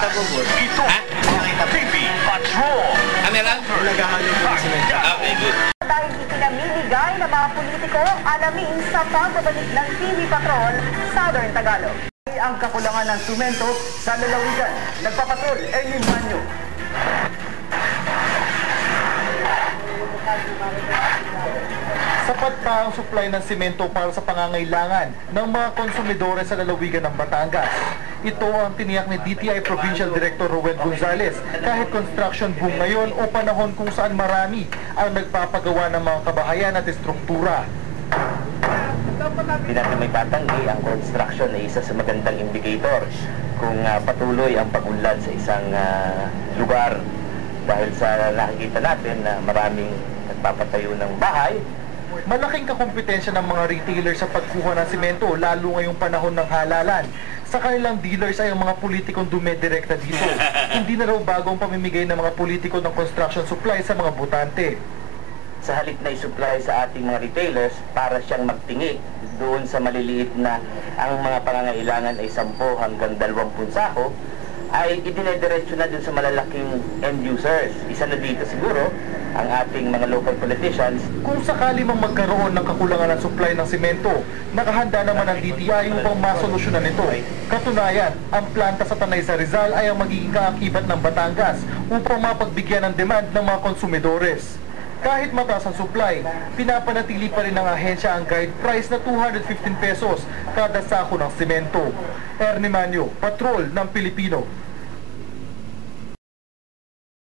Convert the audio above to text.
kita bubur. Ito ang TV Patrol. Ano lang? Naghahanap ng semento. Okay, good. Dahil ipinamimigay ng mga politiko ang alamin sa pagbabalik ng TV Patrol, Southern Tagalog. Ang kakulangan ng semento sa lalawigan. Nagpapatrol, Ernie Manyo. Sapat pa ang supply ng simento para sa pangangailangan ng mga konsumidores sa lalawigan ng Batangas. Ito ang tiniyak ni DTI Provincial Director Rowen Gonzales kahit construction boom ngayon o panahon kung saan marami ang nagpapagawa ng mga kabahayan at estruktura. Hindi natin may tatanggi, ang construction ay isa sa magandang indicator kung patuloy ang pag-unlad sa isang lugar dahil sa nakikita natin na maraming nagpapatayo ng bahay. Malaking kakumpetensya ng mga retailer sa pagkuha ng simento lalo ngayong panahon ng halalan. Sa kanilang dealers ay ang mga politikong dumedirekta dito. Hindi na raw bagong pamimigay ng mga politiko ng construction supply sa mga botante. Sa halip na i-supply sa ating mga retailers para siyang magtingi doon sa maliliit na ang mga pangangailangan ay 10 hanggang 20 sako, ay idinediretso na dun sa malalaking end users. Isa na dito siguro ang ating mga local politicians. Kung sakali mang magkaroon ng kakulangan ng supply ng simento, nakahanda naman ang DTI upang masolusyonan ito. Katunayan, ang planta sa Tanay sa Rizal ay ang magiging kaakibat ng Batangas upang mapagbigyan ng demand ng mga konsumidores. Kahit mataas ang supply, pinapanatili pa rin ng ahensya ang guide price na 215 pesos kada sako ng simento. Ernie Manyo, Patrol ng Pilipino.